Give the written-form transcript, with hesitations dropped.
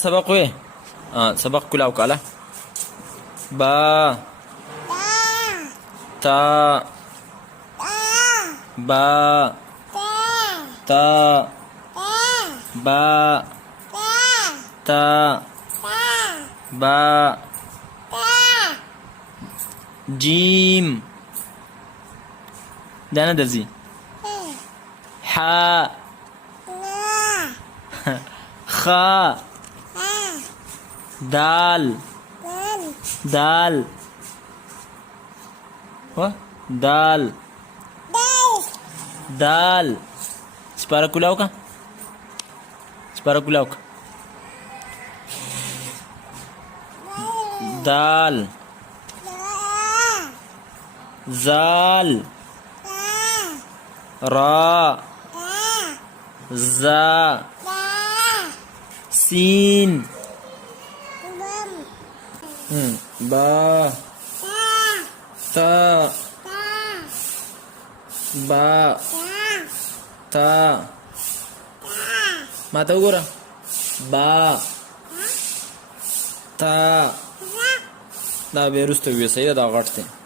سبق وې سبق کلاو کاله با تا با تا با تا با جيم دانا درزي حا خا دال دال و دال دال سپارا کلاو کا دال زال را زا سين با تا با تا ما ته وګوره با تا دا به رسته وي صحیح دا غټ دی